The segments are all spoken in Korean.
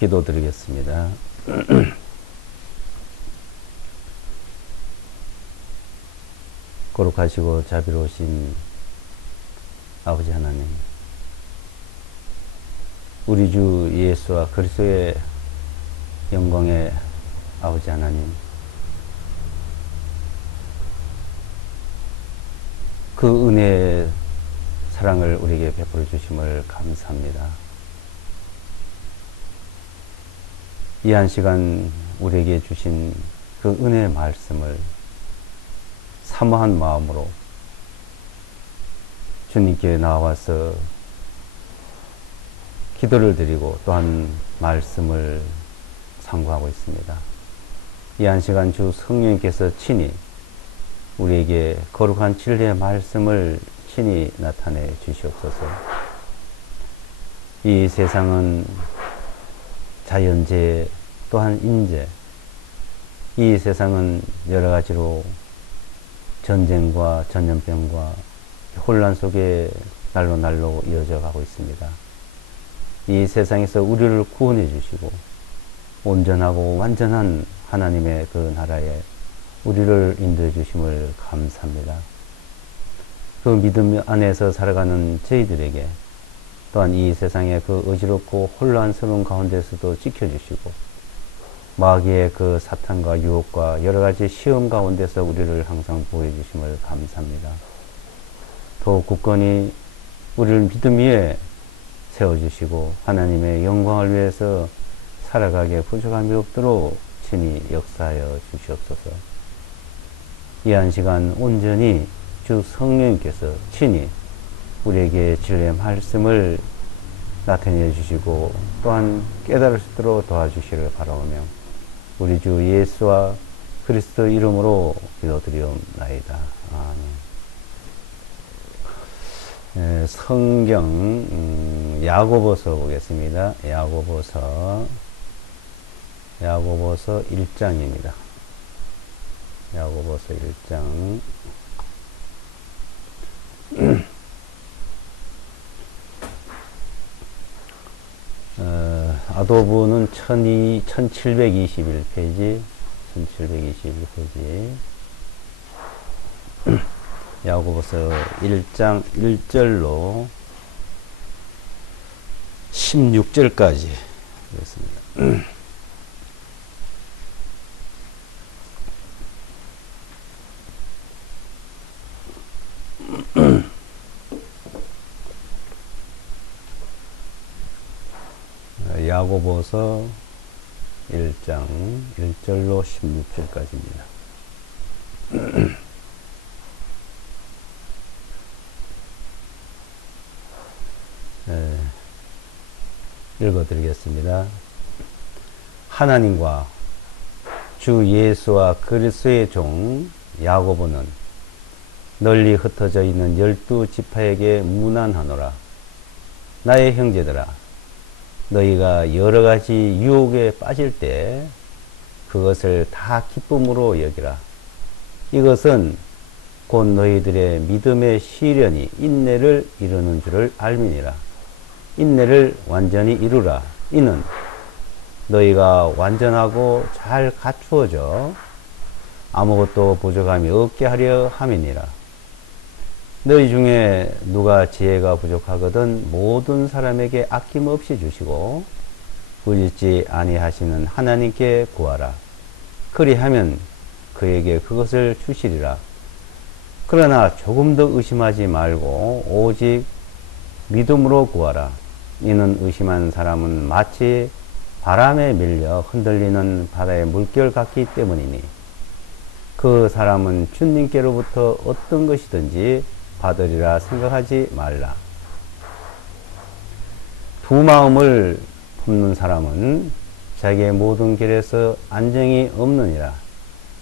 기도드리겠습니다. 거룩하시고 자비로우신 아버지 하나님, 우리 주 예수와 그리스도의 영광의 아버지 하나님, 그 은혜의 사랑을 우리에게 베풀어 주심을 감사합니다. 이 한 시간 우리에게 주신 그 은혜의 말씀을 사모한 마음으로 주님께 나와서 기도를 드리고 또한 말씀을 상고하고 있습니다. 이 한 시간 주 성령님께서 친히 우리에게 거룩한 진리의 말씀을 친히 나타내 주시옵소서. 이 세상은 자연재해 또한 인재, 이 세상은 여러 가지로 전쟁과 전염병과 혼란 속에 날로 이어져 가고 있습니다. 이 세상에서 우리를 구원해 주시고 온전하고 완전한 하나님의 그 나라에 우리를 인도해 주심을 감사합니다. 그 믿음 안에서 살아가는 저희들에게 또한 이 세상의 그 어지럽고 혼란스러운 가운데서도 지켜주시고 마귀의 그 사탄과 유혹과 여러 가지 시험 가운데서 우리를 항상 보호해 주심을 감사합니다. 더욱 굳건히 우리를 믿음 위에 세워주시고 하나님의 영광을 위해서 살아가기에 부족함이 없도록 친히 역사하여 주시옵소서. 이 한 시간 온전히 주 성령님께서 친히 우리에게 진리의 말씀을 나타내 주시고 또한 깨달을 수 있도록 도와주시기를 바라오며 우리 주 예수와 그리스도 이름으로 기도드리옵나이다. 아멘. 성경 야고보서 보겠습니다. 야고보서 1장입니다. 야고보서 1장 아도부는 1721페이지 야고보서 1장 1절로 16절까지 되겠습니다. 야고보서 1장 1절로 16절까지입니다. 읽어드리겠습니다. 하나님과 주 예수와 그리스도의 종 야고보는 널리 흩어져 있는 12지파에게 문안하노라. 나의 형제들아, 너희가 여러 가지 유혹에 빠질 때 그것을 다 기쁨으로 여기라. 이것은 곧 너희들의 믿음의 시련이 인내를 이루는 줄을 알미니라. 인내를 완전히 이루라. 이는 너희가 완전하고 잘 갖추어져 아무것도 부족함이 없게 하려 함이니라. 너희 중에 누가 지혜가 부족하거든 모든 사람에게 아낌없이 주시고 부짓지 아니하시는 하나님께 구하라. 그리하면 그에게 그것을 주시리라. 그러나 조금 더 의심하지 말고 오직 믿음으로 구하라. 이는 의심한 사람은 마치 바람에 밀려 흔들리는 바다의 물결 같기 때문이니 그 사람은 주님께로부터 어떤 것이든지 받으리라 생각하지 말라. 두 마음을 품는 사람은 자기의 모든 길에서 안정이 없느니라.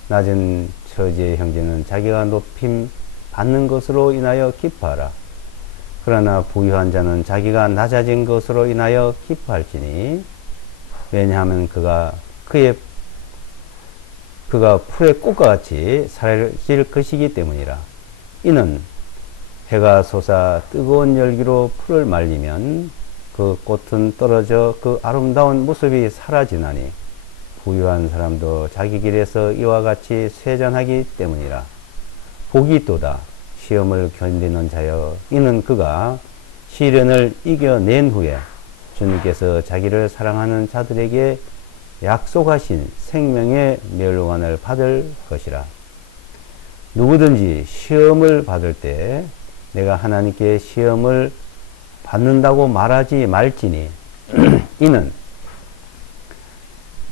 낮은 처지의 형제는 자기가 높임 받는 것으로 인하여 기뻐하라. 그러나 부유한 자는 자기가 낮아진 것으로 인하여 기뻐할지니, 왜냐하면 그가 풀의 꽃과 같이 사라질 것이기 때문이라. 이는 해가 솟아 뜨거운 열기로 풀을 말리면 그 꽃은 떨어져 그 아름다운 모습이 사라지나니, 부유한 사람도 자기 길에서 이와 같이 쇠잔하기 때문이라. 복이 있도다 시험을 견디는 자여, 이는 그가 시련을 이겨낸 후에 주님께서 자기를 사랑하는 자들에게 약속하신 생명의 멸관을 받을 것이라. 누구든지 시험을 받을 때 내가 하나님께 시험을 받는다고 말하지 말지니, 이는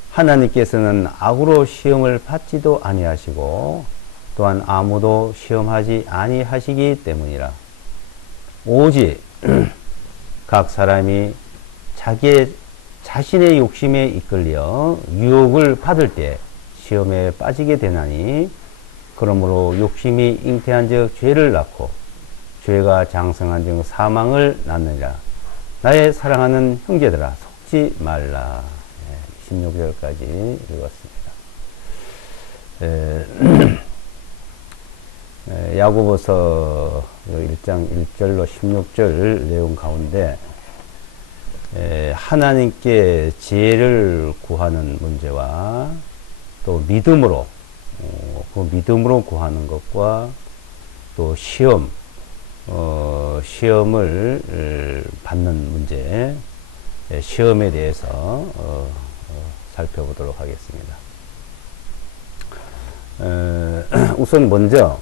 하나님께서는 악으로 시험을 받지도 아니하시고 또한 아무도 시험하지 아니하시기 때문이라. 오직 각 사람이 자신의 욕심에 이끌려 유혹을 받을 때 시험에 빠지게 되나니, 그러므로 욕심이 잉태한 즉 죄를 낳고 죄가 장성한 즉 사망을 낳느니라. 나의 사랑하는 형제들아, 속지 말라. 16절까지 읽었습니다. 야고보서 1장 1절로 16절 내용 가운데 하나님께 지혜를 구하는 문제와 또 믿음으로 구하는 것과 또 시험을 받는 문제, 시험에 대해서 살펴보도록 하겠습니다. 우선 먼저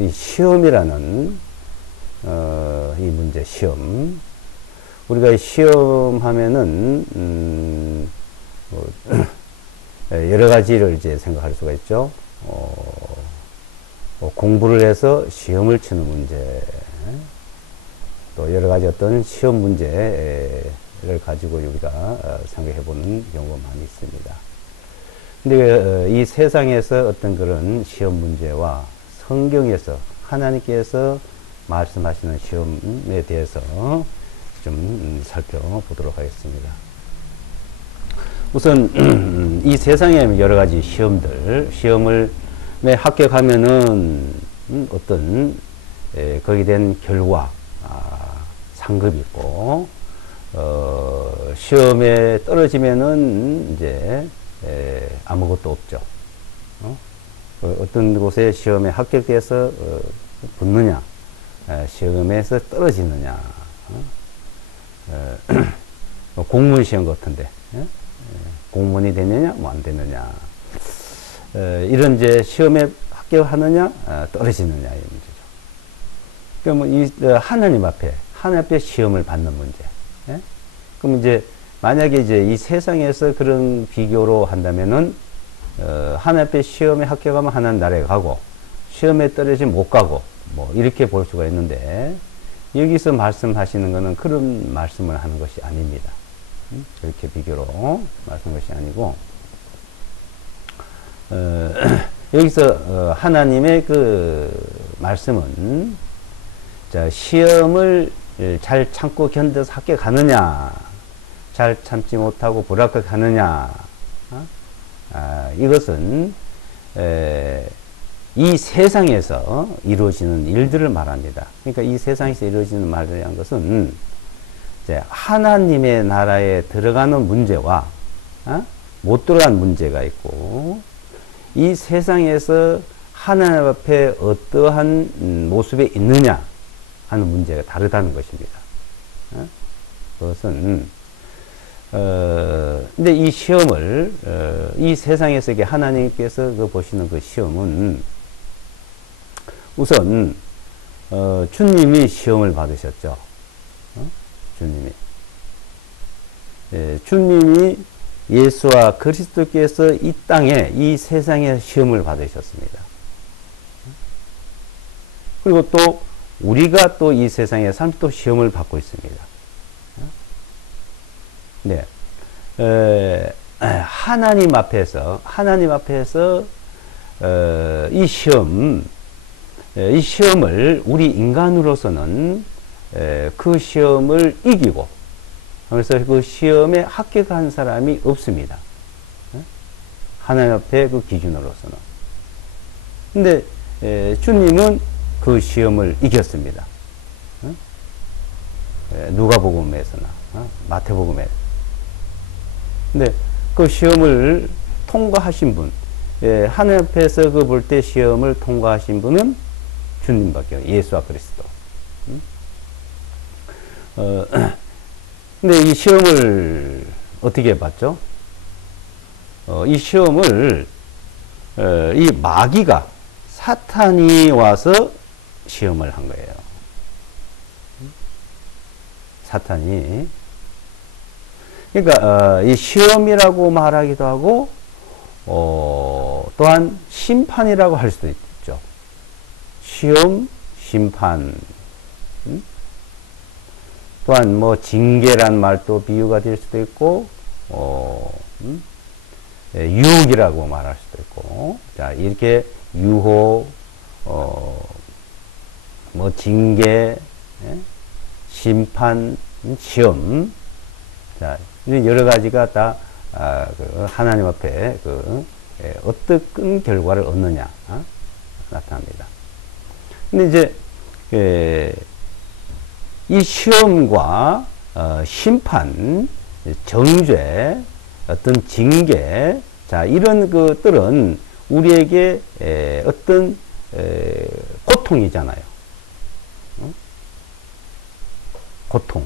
이 시험이라는 이 문제, 시험. 우리가 시험하면은 여러 가지를 이제 생각할 수가 있죠. 공부를 해서 시험을 치는 문제, 또 여러 가지 어떤 시험 문제를 가지고 우리가 생각해 보는 경우가 많이 있습니다. 근데 이 세상에서 어떤 그런 시험 문제와 성경에서 하나님께서 말씀하시는 시험에 대해서 좀 살펴보도록 하겠습니다. 우선 이 세상에 여러 가지 시험에 합격하면은 어떤 거기에 대한 결과, 상급이 있고, 시험에 떨어지면은 이제 아무것도 없죠. 어떤 곳에 시험에 합격돼서 붙느냐, 시험에서 떨어지느냐, 공무원 시험 같은데 공무원이 되느냐, 뭐 안 되느냐, 이런 이제 시험에 합격하느냐, 떨어지느냐 이 문제죠. 그러면 이 하나님 앞에 시험을 받는 문제. 그럼 이제 만약에 이제 이 세상에서 그런 비교로 한다면은 하나님 앞에 시험에 합격하면 하나님 나라에 가고, 시험에 떨어지면 못 가고, 뭐 이렇게 볼 수가 있는데, 여기서 말씀하시는 것은 그런 말씀을 하는 것이 아닙니다. 그렇게 비교로 말씀하는 것이 아니고, 여기서 하나님의 그 말씀은, 자, 시험을 잘 참고 견뎌서 합격하느냐, 잘 참지 못하고 불합격하느냐, 이것은 이 세상에서 이루어지는 일들을 말합니다. 그러니까 이 세상에서 이루어지는 말이라는 것은 이제 하나님의 나라에 들어가는 문제와 못 들어간 문제가 있고, 이 세상에서 하나님 앞에 어떠한 모습에 있느냐 하는 문제가 다르다는 것입니다. 그것은 근데 이 시험을 이 세상에서 하나님께서 보시는 그 시험은 우선 주님이 시험을 받으셨죠. 주님이 예수와 그리스도께서 이 땅에 이 세상에 시험을 받으셨습니다. 그리고 또 우리가 또 이 세상에 삶 또 시험을 받고 있습니다. 네. 하나님 앞에서 이 시험을 우리 인간으로서는 그 시험을 이기고, 그래서 그 시험에 합격한 사람이 없습니다. 하나님 앞에 그 기준으로서는. 근데 주님은 그 시험을 이겼습니다. 누가복음에서나 마태복음에. 근데 그 시험을 통과하신 분, 하나님 앞에서 그 볼 때 시험을 통과하신 분은 주님밖에, 예수와 그리스도. 근데 이 시험을 어떻게 봤죠? 이 시험을 이 마귀가, 사탄이 와서 시험을 한 거예요. 사탄이. 그러니까 이 시험이라고 말하기도 하고 또한 심판이라고 할 수도 있죠. 시험, 심판. 또한 뭐 징계란 말도 비유가 될 수도 있고 유혹이라고 말할 수도 있고. 자, 이렇게 유혹, 뭐 징계, 심판, 시험. 자, 여러 가지가 다 그 하나님 앞에 어떤 결과를 얻느냐 나타납니다. 근데 이제 이 시험과 심판, 정죄, 어떤 징계, 자, 이런 것들은 우리에게 어떤 고통이잖아요. 고통.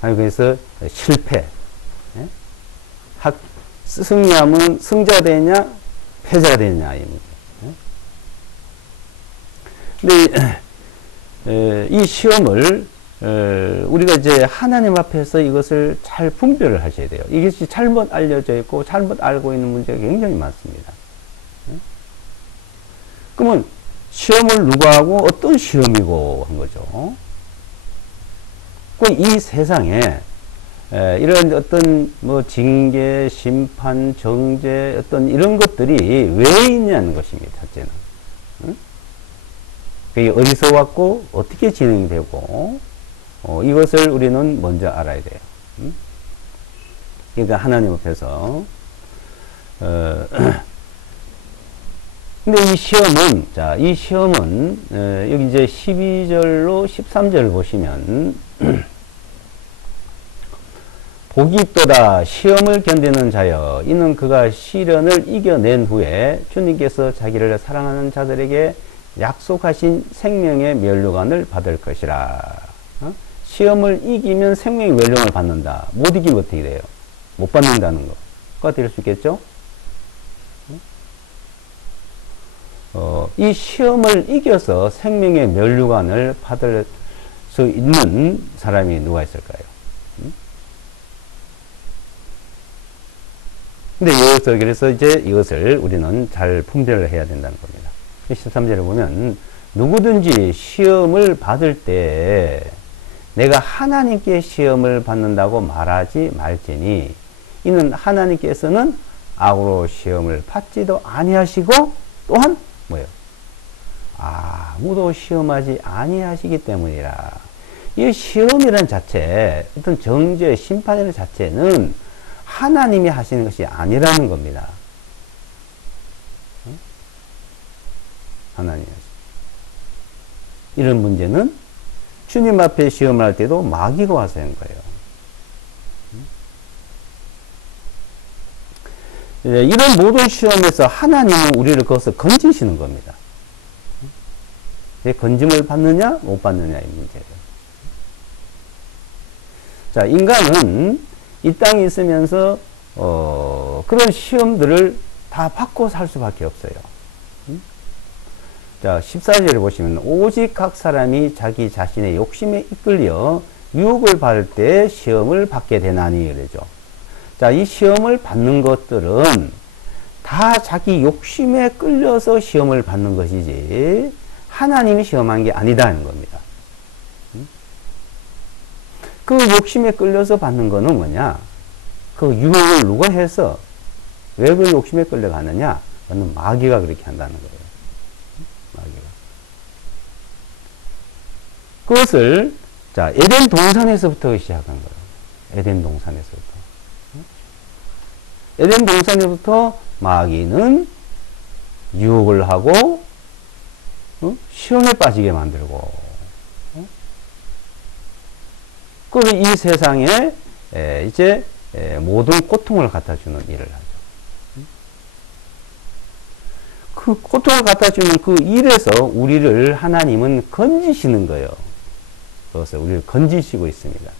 그래서 실패. 승리하면 승자가 되느냐, 패자가 되느냐, 이 문제. 근데 이 시험을 우리가 이제 하나님 앞에서 이것을 잘 분별을 하셔야 돼요. 이것이 잘못 알려져 있고 잘못 알고 있는 문제가 굉장히 많습니다. 그러면 시험을 누가 하고 어떤 시험이고 한 거죠. 이 세상에 이런 어떤 뭐 징계, 심판, 정죄, 어떤 이런 것들이 왜 있냐는 것입니다. 첫째는. 그게 어디서 왔고 어떻게 진행이 되고 이것을 우리는 먼저 알아야 돼요. 그러니까 하나님 앞에서 근데 이 시험은, 자, 이 시험은 여기 이제 12절로 13절 보시면 복이 있도다 시험을 견디는 자여 이는 그가 시련을 이겨낸 후에 주님께서 자기를 사랑하는 자들에게 약속하신 생명의 면류관을 받을 것이라. 시험을 이기면 생명의 면류관을 받는다. 못 이기면 어떻게 돼요? 못 받는다는 거가 될 수 있겠죠? 이 시험을 이겨서 생명의 면류관을 받을 수 있는 사람이 누가 있을까요? 근데 여기서 그래서 이제 이것을 우리는 잘 분별을 해야 된다는 겁니다. 13절에 보면 누구든지 시험을 받을 때 내가 하나님께 시험을 받는다고 말하지 말지니 이는 하나님께서는 악으로 시험을 받지도 아니하시고 또한 뭐예요? 아무도 시험하지 아니하시기 때문이라. 이 시험이라는 자체, 어떤 정죄, 심판이라는 자체는 하나님이 하시는 것이 아니라는 겁니다. 하나님이 하시는. 이런 문제는 주님 앞에 시험을 할 때도 마귀가 와서 한 거예요. 이런 모든 시험에서 하나님은 우리를 거기서 건지시는 겁니다. 건짐을 받느냐 못 받느냐의 문제예요. 자, 인간은 이 땅에 있으면서 그런 시험들을 다 받고 살 수밖에 없어요. 자, 14절에 보시면 오직 각 사람이 자기 자신의 욕심에 이끌려 유혹을 받을 때 시험을 받게 되나니 그러죠. 자, 이 시험을 받는 것들은 다 자기 욕심에 끌려서 시험을 받는 것이지 하나님이 시험한 게 아니다는 겁니다. 그 욕심에 끌려서 받는 거는 뭐냐? 그 유혹을 누가 해서 왜 그 욕심에 끌려가느냐? 그건 마귀가 그렇게 한다는 거예요. 마귀가. 그것을 자 에덴 동산에서부터 시작한 거예요. 에덴 동산에서부터. 에덴 동산에서부터 마귀는 유혹을 하고 시험에 빠지게 만들고 그리고 이 세상에 이제 모든 고통을 갖다 주는 일을 하죠. 그 고통을 갖다 주는 그 일에서 우리를 하나님은 건지시는 거예요. 그래서 우리를 건지시고 있습니다.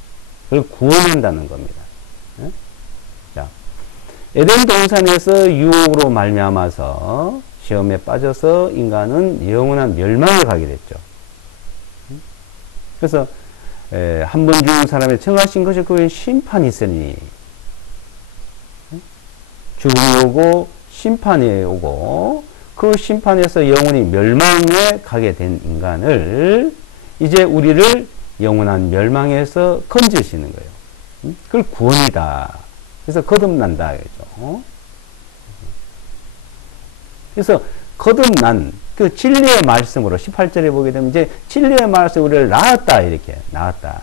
그걸 구원한다는 겁니다. 자, 에덴 동산에서 유혹으로 말미암아서 시험에 빠져서 인간은 영원한 멸망을 가게 됐죠. 그래서 한 번 죽은 사람의 정하신 것이 그의 심판이 있으니 죽음이 오고 심판이 오고 그 심판에서 영원히 멸망에 가게 된 인간을 이제 우리를 영원한 멸망에서 건지시는 거예요. 그걸 구원이다. 그래서 거듭난다. 그죠? 그래서 거듭난 그 진리의 말씀으로 18절에 보게 되면 이제 진리의 말씀으로 우리를 낳았다. 이렇게 낳았다.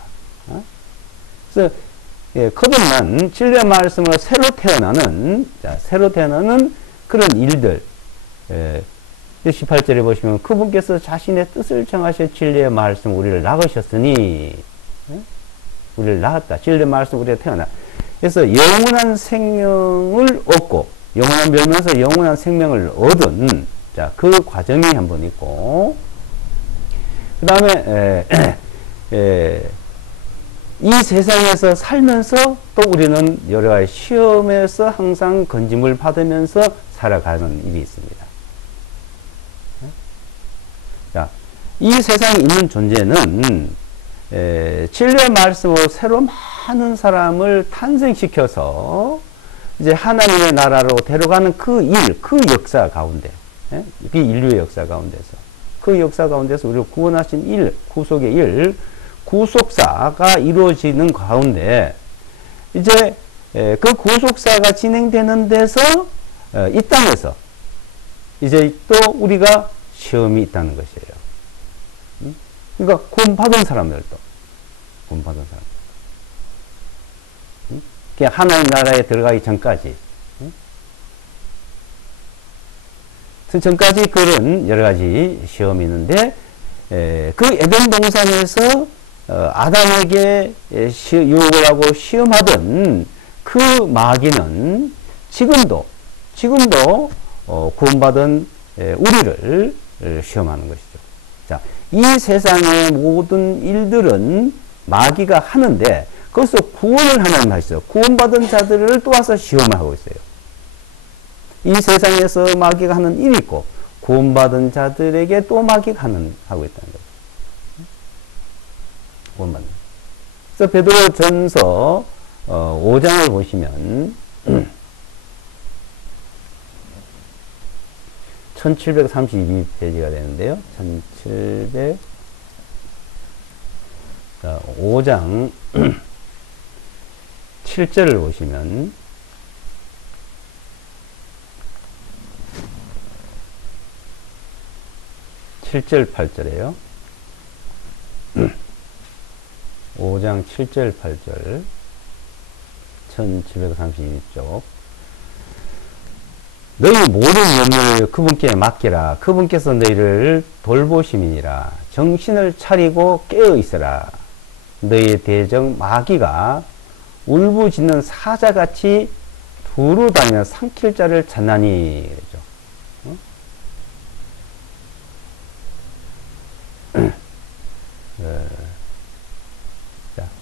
그래서 거듭난 진리의 말씀으로 새로 태어나는 그런 일들 18절에 보시면 그분께서 자신의 뜻을 정하셔 진리의 말씀 우리를 낳으셨으니 우리를 낳았다. 진리의 말씀 우리가 태어나. 그래서 영원한 생명을 얻고 영원한 멸망에서 영원한 생명을 얻은 자, 그 과정이 한번 있고 그 다음에 이 세상에서 살면서 또 우리는 여러 가지 시험에서 항상 건짐을 받으면서 살아가는 일이 있습니다. 자, 이 세상에 있는 존재는 진리의 말씀으로 새로 많은 사람을 탄생시켜서 이제 하나님의 나라로 데려가는 그 일, 그 역사 가운데, 그 인류의 역사 가운데서, 그 역사 가운데서 우리를 구원하신 일, 구속의 일, 구속사가 이루어지는 가운데, 이제 그 구속사가 진행되는 데서, 이 땅에서, 이제 또 우리가 시험이 있다는 것이에요. 그러니까 구원받은 사람들도, 구원받은 사람. 하나님 나라에 들어가기 전까지 전까지 그런 여러 가지 시험이 있는데 그 에덴 동산에서 아담에게 유혹을 하고 시험하던 그 마귀는 지금도 구원받은 우리를 시험하는 것이죠. 자, 이 세상의 모든 일들은 마귀가 하는데 그것을 구원을 하나님 하시죠. 구원받은 자들을 또 와서 시험을 하고 있어요. 이 세상에서 마귀가 하는 일이 있고, 구원받은 자들에게 또 마귀가 하고 있다는 거죠. 구원받는. 그래서 베드로 전서 5장을 보시면, 1732페이지가 되는데요. 5장 7절을 보시면 7절 8절이에요. 5장 7절 8절 1732쪽 너희 모든 염려를 그분께 맡기라. 그분께서 너희를 돌보심이니라. 정신을 차리고 깨어 있으라. 너희의 대적 마귀가 울부짖는 사자같이 두루 다니며 삼킬 자를 찾나니.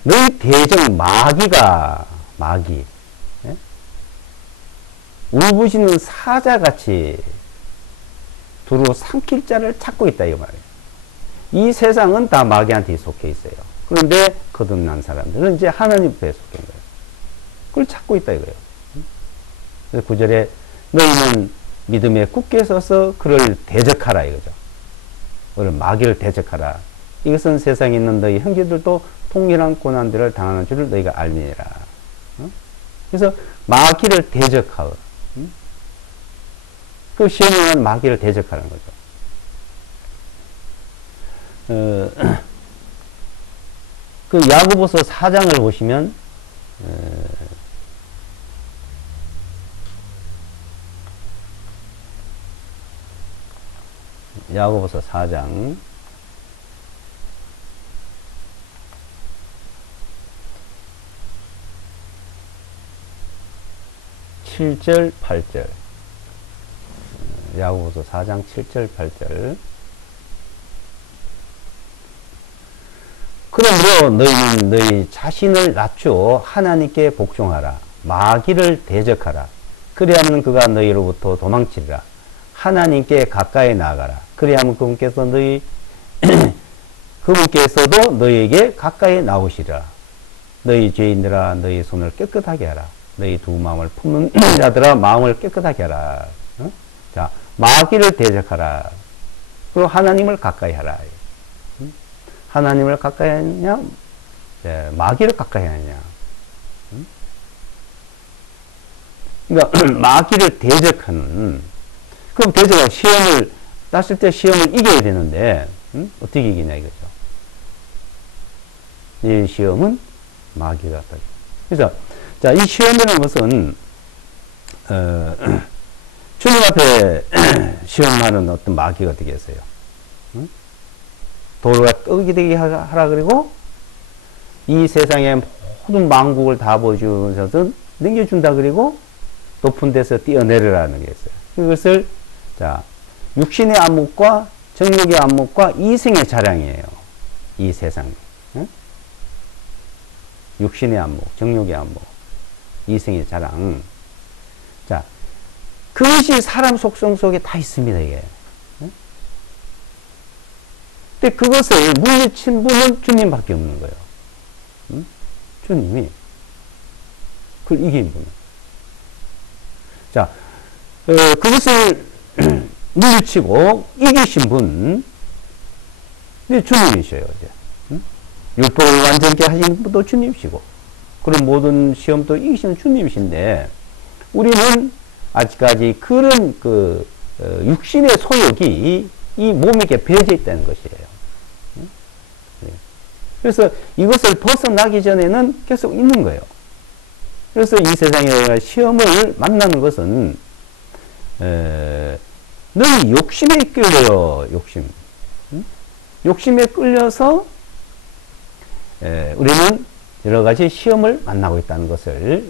너희 대적 마귀가 마귀 울부짖는 사자같이 두루 삼킬 자를 찾고 있다 이 말이에요. 이 세상은 다 마귀한테 속해 있어요. 그런데 거듭난 사람들은 이제 하나님께 속해 있는 거예요. 그걸 찾고 있다 이거예요. 그래서 9절에 너희는 믿음에 굳게 서서 그를 대적하라 이거죠. 그를 마귀를 대적하라. 이것은 세상에 있는 너희 형제들도 통일한 고난들을 당하는 줄을 너희가 알미니라. 그래서 마귀를 대적하여. 그 시험은 마귀를 대적하는 거죠. 그 야고보서 4장을 보시면 야고보서 4장 7절 8절 야고보서 4장 7절 8절 그러므로 너희는 너희 자신을 낮추어 하나님께 복종하라. 마귀를 대적하라. 그리하면 그가 너희로부터 도망치리라. 하나님께 가까이 나아가라. 그리하면 그분께서도 너희에게 가까이 나오시리라. 너희 죄인들아 너희 손을 깨끗하게 하라. 너희 두 마음을 품는 자들아 마음을 깨끗하게 하라. 자, 마귀를 대적하라. 그리고 하나님을 가까이 하라. 하나님을 가까이 하느냐, 마귀를 가까이 하느냐. 그러니까 마귀를 대적하는, 그럼 대적은 시험을 땄을 때 시험을 이겨야 되는데 어떻게 이기냐 이거죠. 이 시험은 마귀가 땄다. 그래서 자, 이 시험이라는 것은 주님 앞에 시험하는 어떤 마귀가 되겠어요. 도로가 떡이 되게 하라 그리고 이 세상의 모든 만국을 다 보여주면서도 넘겨준다 그리고 높은 데서 뛰어내리라는 게 있어요. 그것을 자 육신의 안목과 정욕의 안목과 이생의 자랑이에요. 이 세상이. 육신의 안목, 정욕의 안목, 이생의 자랑. 자, 그것이 사람 속성 속에 다 있습니다, 이게. 근데 그것을 물리친 분은 주님밖에 없는 거예요. 주님이. 그걸 이긴 분은. 자, 그것을 물리치고 이기신 분, 근데 주님이셔요, 이제. 율법을 완전케 하신 분도 주님이시고, 그런 모든 시험도 이기시는 주님이신데, 우리는 아직까지 그런 육신의 소욕이 이 몸에 이렇게 배어져 있다는 것이에요. 그래서 이것을 벗어나기 전에는 계속 있는 거예요. 그래서 이 세상에 시험을 만나는 것은 늘 욕심에 끌려요. 욕심. 욕심에 끌려서 우리는 여러 가지 시험을 만나고 있다는 것을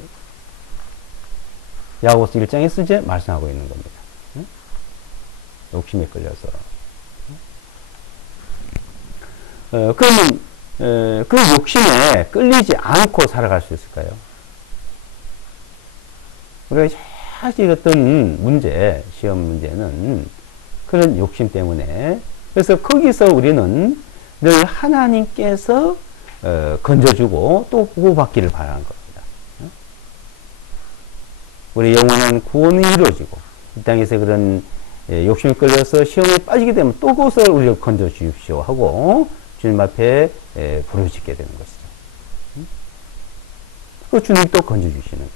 야고보서 1장에서 이제 말씀하고 있는 겁니다. 욕심에 끌려서. 그러면 그 욕심에 끌리지 않고 살아갈 수 있을까요? 우리가 사실 어떤 문제, 시험 문제는 그런 욕심 때문에, 그래서 거기서 우리는 늘 하나님께서 건져주고 또 구원받기를 바라는 겁니다. 우리 영원한 구원이 이루어지고 이 땅에서 그런 욕심에 끌려서 시험에 빠지게 되면 또 그것을 우리가 건져주십시오 하고 주님 앞에 부르짖게 되는 것이죠. 그 주님 또 건져주시는 거예요.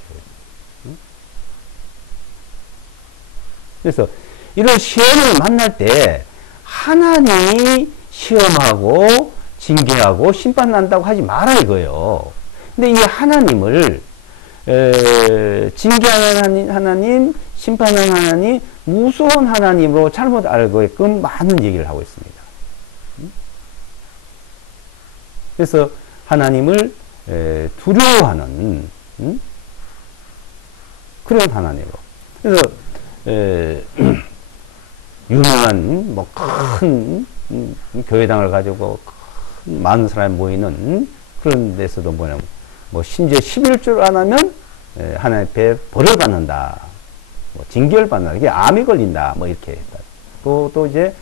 그래서 이런 시험을 만날 때 하나님이 시험하고 징계하고 심판난다고 하지 마라 이거예요. 근데 이 하나님을 징계하는 하나님, 심판하는 하나님, 무서운 하나님으로 잘못 알고 있게끔 많은 얘기를 하고 있습니다. 그래서 하나님을 두려워하는 그런 하나님으로. 그래서 유명한 뭐 큰 교회당을 가지고 많은 사람이 모이는 그런 데서도 뭐냐면 뭐 심지어 11조 안 하면 하나님 앞에 벌을 받는다, 뭐 징계를 받는다, 이게 암이 걸린다, 뭐 이렇게 했다. 또 이제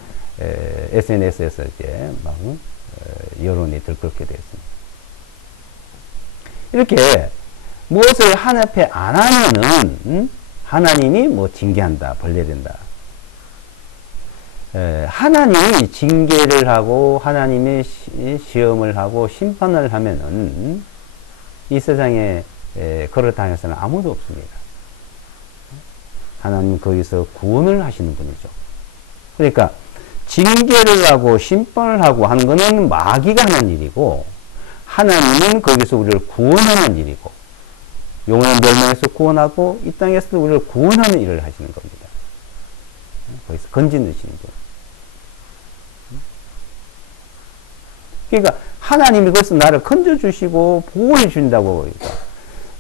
SNS에서 이제 막 여론이 들끓게 되었습니다. 이렇게 무엇을 하나님 앞에 안 하면은 하나님이 뭐 징계한다, 벌 내린다. 하나님이 징계를 하고 하나님의 시험을 하고 심판을 하면은 이 세상에 걸어다녀서는 아무도 없습니다. 하나님 거기서 구원을 하시는 분이죠. 그러니까 징계를 하고 심판을 하고 하는 것은 마귀가 하는 일이고, 하나님은 거기서 우리를 구원하는 일이고, 영원한 멸망에서 구원하고 이 땅에서도 우리를 구원하는 일을 하시는 겁니다. 거기서 건지시는 분. 그러니까 하나님이 거기서 나를 건져주시고 보호해 준다고.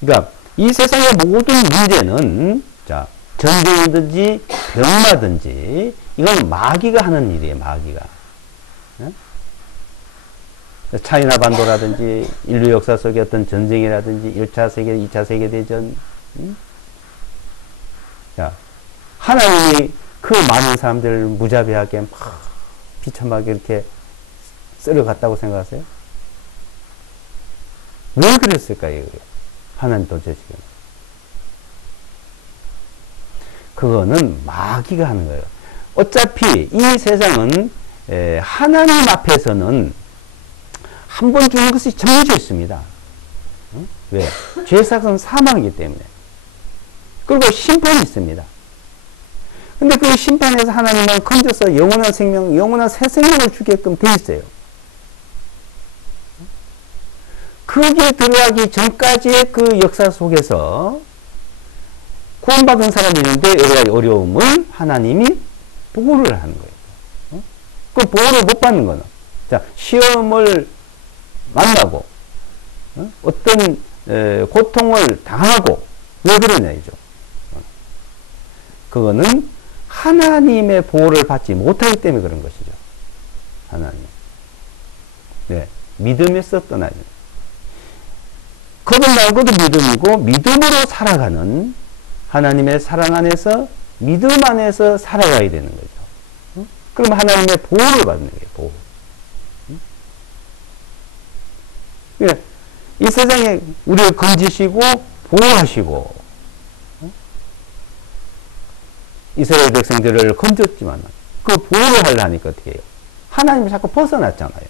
그러니까 이 세상의 모든 문제는, 자, 전쟁이든지 병마든지 이건 마귀가 하는 일이에요. 마귀가. 차이나 반도라든지 인류 역사 속의 어떤 전쟁이라든지 1차 세계, 2차 세계대전. 자, 하나님이 그 많은 사람들을 무자비하게 막 비참하게 이렇게 쓸어갔다고 생각하세요? 왜 그랬을까요? 하나님 도대체 지금. 그거는 마귀가 하는 거예요. 어차피 이 세상은 하나님 앞에서는 한 번 주는 것이 정해져 있습니다. 왜? 죄사건 사망이기 때문에. 그리고 심판이 있습니다. 근데 그 심판에서 하나님은 건져서 영원한 생명, 영원한 새 생명을 주게끔 돼 있어요. 거기에 들어가기 전까지의 그 역사 속에서 구원받은 사람이 있는데 여러 가지 어려움을 하나님이 보호를 하는 거예요. 그 보호를 못 받는 거는, 자, 시험을 만나고 어떤 고통을 당하고 왜 그러냐 이죠. 그거는 하나님의 보호를 받지 못하기 때문에 그런 것이죠. 하나님. 네, 믿음에서 떠나야 돼요. 그것 말고도 믿음이고, 믿음으로 살아가는 하나님의 사랑 안에서, 믿음 안에서 살아가야 되는 거죠. 그럼 하나님의 보호를 받는 거예요. 보호. 이 세상에 우리를 건지시고 보호하시고, 이스라엘 백성들을 건졌지만 그 보호를 하려니까 어떻게 해요? 하나님이 자꾸 벗어났잖아요.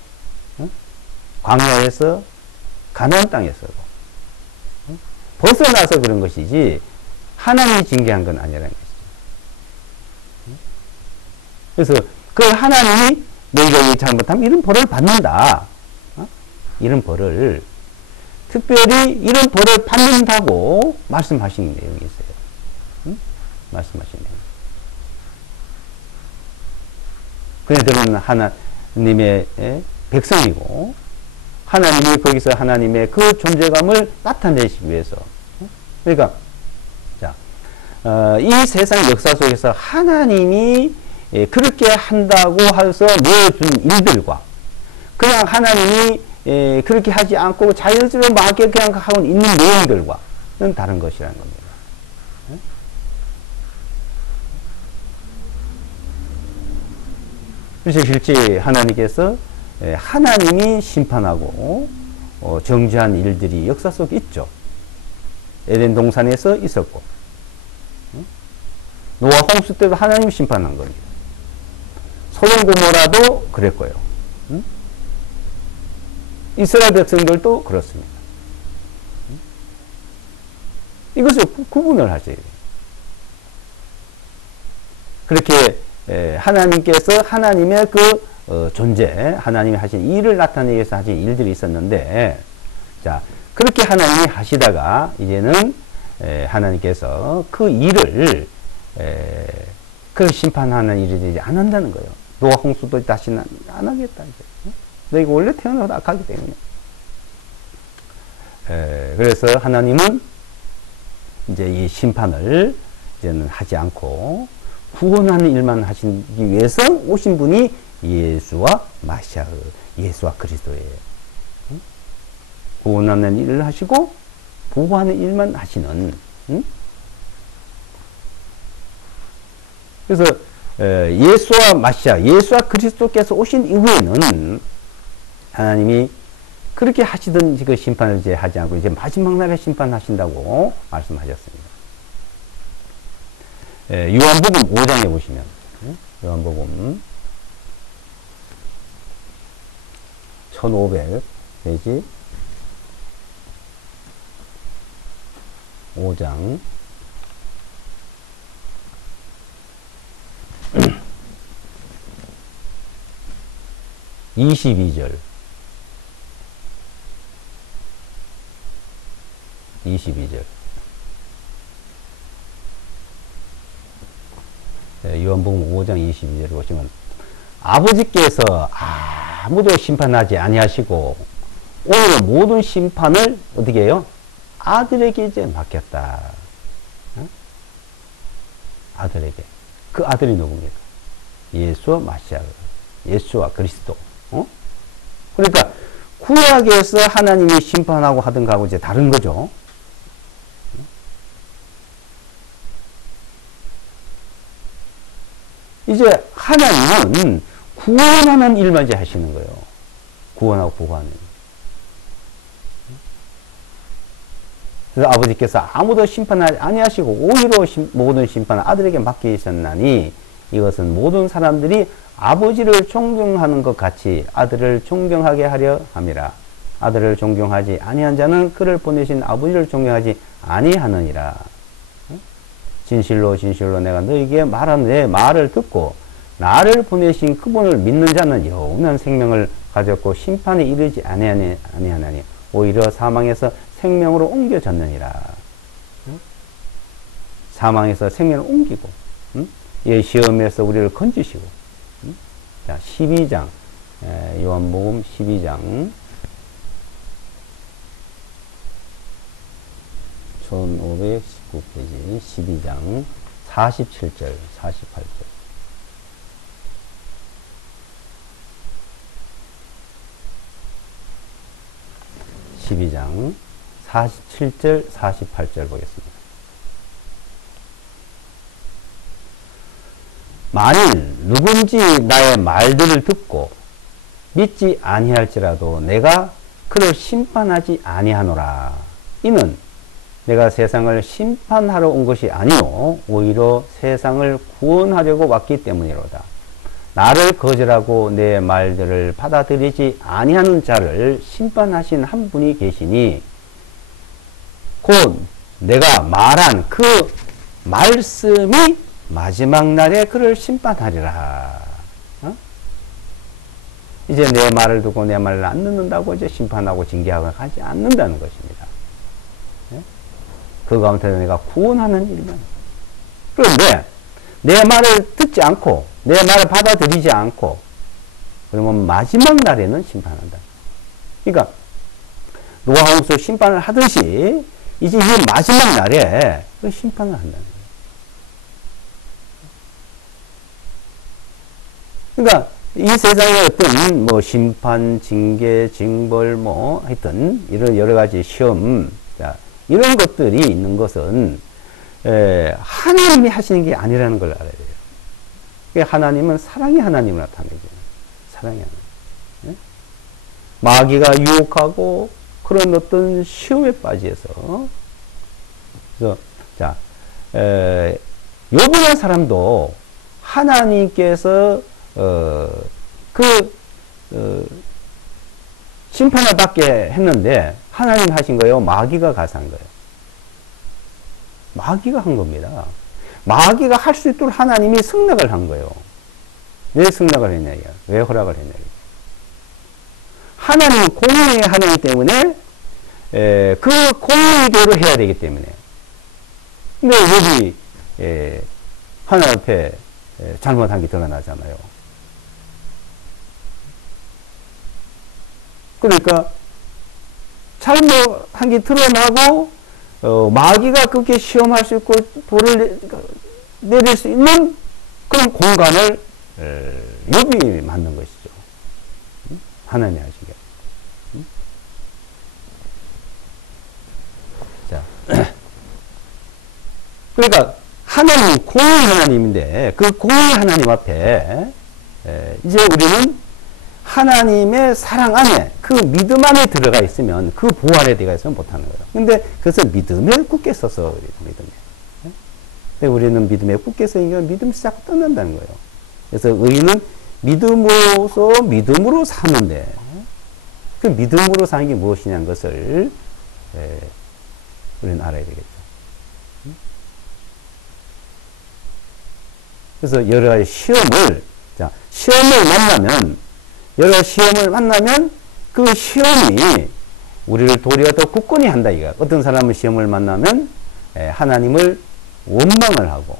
광야에서, 가나안 땅에서도 벗어나서 그런 것이지 하나님이 징계한 건 아니라는 것이죠. 그래서 그 하나님이 너희가 이 잘못하면 이런 벌을 받는다. 이런 벌을, 특별히 이런 벌을 받는다고 말씀하신 내용이 있어요. 말씀하신 내용. 그네들은 하나님의 백성이고, 하나님이 거기서 하나님의 그 존재감을 나타내시기 위해서. 그러니까, 자, 이 세상 역사 속에서 하나님이 그렇게 한다고 해서 내어준 일들과, 그냥 하나님이 그렇게 하지 않고 자연스러운 마귀가 그냥 하고 있는 내용들과는 다른 것이라는 겁니다. 그래서 실제 하나님께서 하나님이 심판하고 정죄한 일들이 역사 속에 있죠. 에덴 동산에서 있었고, 노아 홍수 때도 하나님이 심판한 겁니다. 소돔 고모라도 그랬고요. 이스라엘 백성들도 그렇습니다. 이것을 구분을 하셔야 돼요. 그렇게 하나님께서 하나님의 그 존재, 하나님이 하신 일을 나타내기 위해서 하신 일들이 있었는데, 자, 그렇게 하나님이 하시다가 이제는 하나님께서 그 일을 그 심판하는 일이 되지 안 한다는 거예요. 노아 홍수도 다시는 안 하겠다 이제. 너희가 원래 태어나도 악하기 때문에. 그래서 하나님은 이제 이 심판을 이제는 하지 않고 구원하는 일만 하시기 위해서 오신 분이 예수와 마시아, 예수와 그리스도예요. 구원하는 일을 하시고 보호하는 일만 하시는. 그래서 예수와 마시아, 예수와 그리스도께서 오신 이후에는 하나님이 그렇게 하시던 그 심판을 이제 하지 않고 이제 마지막 날에 심판하신다고 말씀하셨습니다. 요한복음 5장에 보시면, 요한복음 1500 페이지 5장 22절 22절 요한복음 5장 22절을 보시면 아버지께서 아무도 심판하지 아니하시고 오늘 모든 심판을 어떻게 해요? 아들에게 이제 맡겼다. 아들에게. 그 아들이 누굽니까? 예수와 마시아, 예수와 그리스도. 그러니까 구약에서 하나님이 심판하고 하던 거하고 이제 다른 거죠. 이제 하나님은 구원하는 일만 이제 하시는 거예요. 구원하고 구원하는. 그래서 아버지께서 아무도 심판하지 아니하시고 오히려 모든 심판을 아들에게 맡기셨나니 이것은 모든 사람들이 아버지를 존경하는 것 같이 아들을 존경하게 하려 함이라. 아들을 존경하지 아니한 자는 그를 보내신 아버지를 존경하지 아니하느니라. 진실로 진실로 내가 너에게 말한 내 말을 듣고 나를 보내신 그분을 믿는 자는 영원한 생명을 가졌고 심판에 이르지 아니하나니 오히려 사망에서 생명으로 옮겨졌느니라. 사망에서 생명을 옮기고 이 시험에서 우리를 건지시고. 자, 12장 요한복음 12장 1519페이지 12장 47절 48절 12장 47절 48절 보겠습니다. 만일 누군지 나의 말들을 듣고 믿지 아니할지라도 내가 그를 심판하지 아니하노라. 이는 내가 세상을 심판하러 온 것이 아니요 오히려 세상을 구원하려고 왔기 때문이로다. 나를 거절하고 내 말들을 받아들이지 아니하는 자를 심판하신 한 분이 계시니 곧 내가 말한 그 말씀이 마지막 날에 그를 심판하리라. 이제 내 말을 듣고 내 말을 안 듣는다고 이제 심판하고 징계하고 하지 않는다는 것입니다. 그 가운데 내가 구원하는 일만. 그런데 내 말을 듣지 않고 내 말을 받아들이지 않고 그러면 마지막 날에는 심판한다. 그러니까 노아홍수 심판을 하듯이 이제 이 마지막 날에 그 심판을 한다는 거예요. 그러니까 이 세상의 어떤 뭐 심판, 징계, 징벌 뭐 하여튼 이런 여러 가지 시험, 자, 이런 것들이 있는 것은 하나님이 하시는 게 아니라는 걸 알아야 돼요. 하나님은 사랑의 하나님을 나타내죠. 사랑의 하나님. 네? 마귀가 유혹하고 그런 어떤 시험에 빠져서 그래서 자 요번한 사람도 하나님께서 심판을 받게 했는데 하나님 하신 거예요? 마귀가 가서 한 거예요? 마귀가 한 겁니다. 마귀가 할 수 있도록 하나님이 승낙을 한 거예요. 왜 승낙을 했냐? 왜 허락을 했냐? 하나님은 공의의 하나님 때문에 그 공의대로 해야 되기 때문에. 근데 여기 하나님 앞에 잘못한 게 드러나잖아요. 그러니까 잘못한 게 드러나고 마귀가 그렇게 시험할 수 있고 돌을 내릴 수 있는 그런 공간을 욥이 만든 것이죠. 하나님이 하시게. 자, 그러니까 하나님은 공의 하나님인데 그 공의 하나님 앞에 이제 우리는 하나님의 사랑 안에 그 믿음 안에 들어가 있으면 그 보호 안에 들어가 있으면 못하는 거예요. 근데 그래서 믿음에 굳게 서서 믿음에. 근데 우리는 믿음에 굳게 서 있는 믿음이 자꾸 떠난다는 거예요. 그래서 의인은 믿음으로 사는데 그 믿음으로 사는 게 무엇이냐는 것을 우리는 알아야 되겠죠. 그래서 여러 가지 시험을 만나면, 여러 가지 시험을 만나면 그 시험이 우리를 도리어 더 굳건히 한다 이거야. 어떤 사람은 시험을 만나면 하나님을 원망을 하고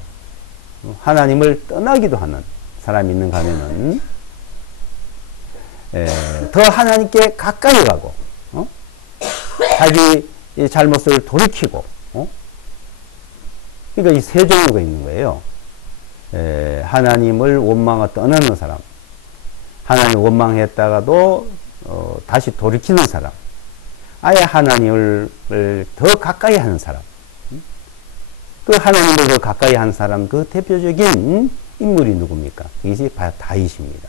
하나님을 떠나기도 하는 사람이 있는가 하면은 더 하나님께 가까이 가고 자기 잘못을 돌이키고 그러니까 이 세 종류가 있는 거예요. 하나님을 원망하고 떠나는 사람, 하나님 원망했다가도 다시 돌이키는 사람, 아예 하나님을 더 가까이 하는 사람. 그 하나님을 더 가까이 하는 사람 그 대표적인 인물이 누굽니까? 이것이 바로 다윗입니다.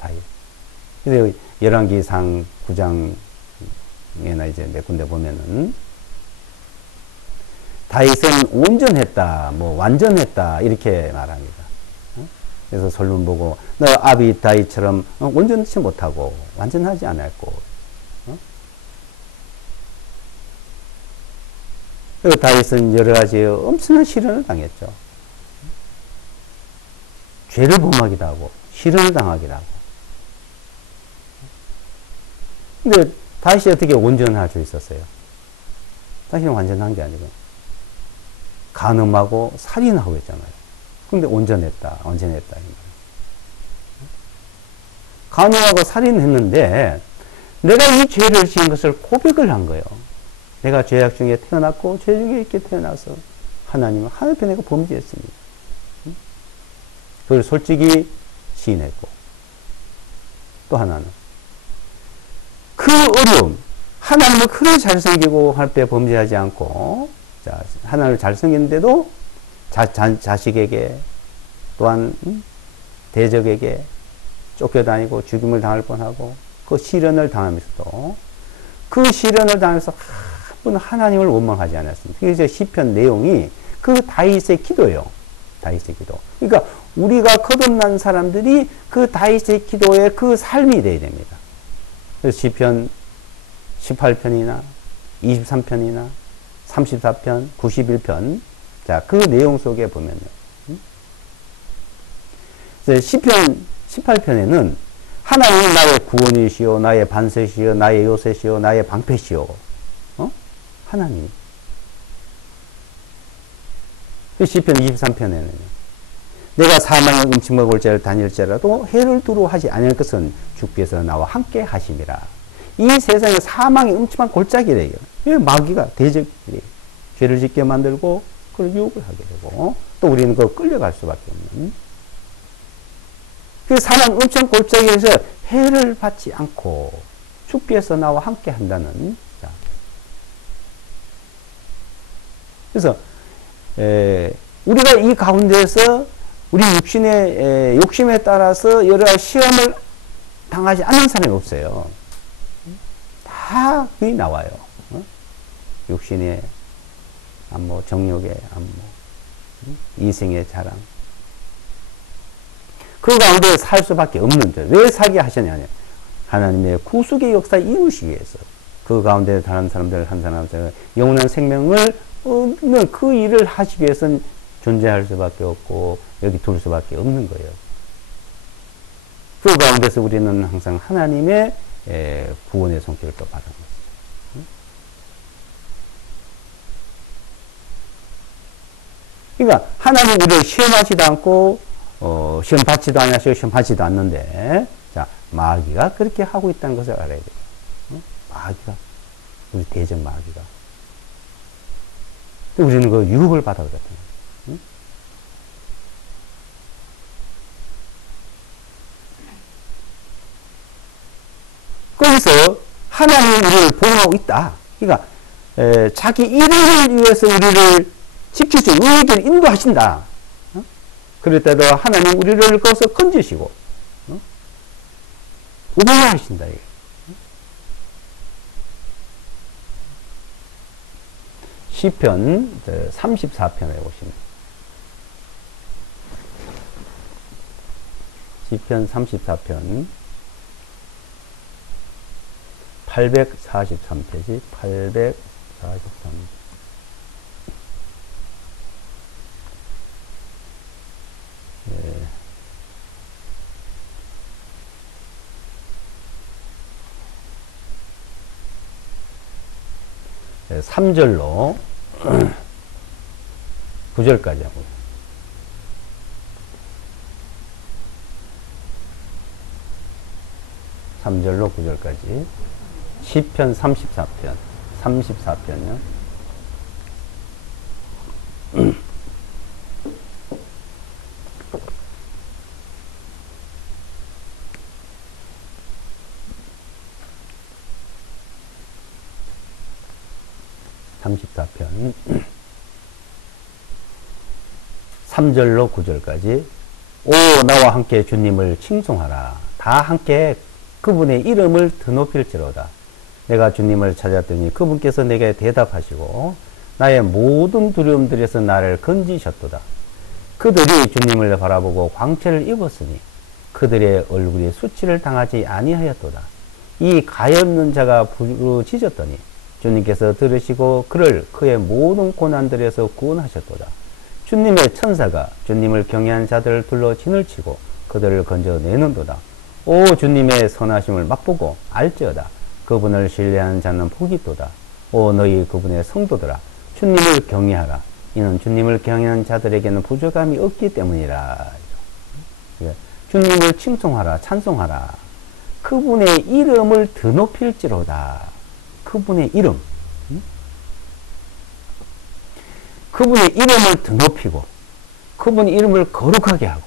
다윗. 그래서 열왕기상 9장에나 이제 몇 군데 보면은 다윗은 온전했다, 뭐 완전했다 이렇게 말합니다. 그래서 설문 보고 너 아비 다윗처럼 온전치 못하고 완전하지 않았고. 그리고 다윗은 여러 가지 엄청난 시련을 당했죠. 죄를 범하기도 하고 시련을 당하기도 하고. 근데 다윗이 어떻게 온전할 수 있었어요? 다윗은 완전한 게 아니고 간음하고 살인하고 있잖아요. 근데 온전했다. 간음하고 살인했는데 내가 이 죄를 지은 것을 고백을 한 거예요. 내가 죄악 중에 태어났고 죄 중에 이렇게 태어나서 하나님은 하나님께 내가 범죄했습니다. 그걸 솔직히 시인했고, 또 하나는 그 어려움, 하나님을 그렇게 잘생기고 할 때 범죄하지 않고, 자, 하나님을 잘생겼는데도 자식에게 또한 대적에게 쫓겨다니고 죽임을 당할 뻔하고 그 시련을 당하면서도 그 시련을 당해서 하나님을 원망하지 않았습니다. 그래서 시편 내용이 그 다윗의 기도예요. 다윗의 기도. 그러니까 우리가 거듭난 사람들이 그 다윗의 기도의 그 삶이 되어야 됩니다. 그래서 시편 18편이나 23편이나 34편, 91편 자, 그 내용 속에 보면요. 시편 18편에는 하나님은 나의 구원이시오, 나의 반석이시오, 나의 요새시오, 나의 방패시오. 하나님. 시편 23편에는요. 내가 사망의 음침한 골짜기를 다닐지라도 해를 두려워하지 아니할 것은 주께서 나와 함께 하심이라. 이 세상에 사망의 음침한 골짜기래요. 마귀가 대적이래요. 죄를 짓게 만들고 그걸 유혹을 하게 되고 또 우리는 그걸 끌려갈 수밖에 없는. 그 사망 음침한 골짜기에서 해를 받지 않고 주께서 나와 함께 한다는. 자. 그래서 우리가 이 가운데서 우리 육신의 욕심에 따라서 여러 시험을 당하지 않는 사람이 없어요. 다 그게 나와요. 육신의 안모, 정욕의 안모, 이생의 자랑. 그 가운데 살 수밖에 없는 줄. 왜 살게 하셨냐? 하나님의 구속의 역사를 이루시기 위해서. 그 가운데 다른 사람들 한 사람 영원한 생명을 얻는 그 일을 하시기 위해서는 존재할 수밖에 없고 여기 둘 수밖에 없는 거예요. 그 가운데서 우리는 항상 하나님의 구원의 손길을 또 받은 것이죠. 그러니까 하나님 우리를 시험하지도 않고 시험 받지도 않으시고 시험 받지도 않는데 자 마귀가 그렇게 하고 있다는 것을 알아야 돼요. 마귀가 우리 대적 마귀가 우리는 그 유혹을 받아들였거든요. 거기서 하나님이 우리를 보호하고 있다. 그러니까 자기 일을 위해서 우리를 지킬 수 있는 의를 인도하신다. 그럴 때도 하나님 우리를 거기서 건지시고 보호하신다. 시편 34편에 보시면 시편 34편 843페이지, 843. 예. 3절로 9절까지 하고요. 3절로 9절까지. 시편 34편, 34편요. (34편) 3절로 9절까지. 오 나와 함께 주님을 칭송하라. 다 함께 그분의 이름을 드높일지로다. 내가 주님을 찾았더니 그분께서 내게 대답하시고 나의 모든 두려움들에서 나를 건지셨도다. 그들이 주님을 바라보고 광채를 입었으니 그들의 얼굴이 수치를 당하지 아니하였도다. 이 가엾는 자가 부르짖었더니 주님께서 들으시고 그를 그의 모든 고난들에서 구원하셨도다. 주님의 천사가 주님을 경외한 자들을 둘러 진을 치고 그들을 건져내는도다. 오 주님의 선하심을 맛보고 알지어다. 그분을 신뢰하는 자는 복이 있도다. 오 너희 그분의 성도들아 주님을 경외하라. 이는 주님을 경외하는 자들에게는 부족함이 없기 때문이라. 주님을 칭송하라. 찬송하라. 그분의 이름을 드높일지로다. 그분의 이름. 그분의 이름을 드높이고 그분의 이름을 거룩하게 하고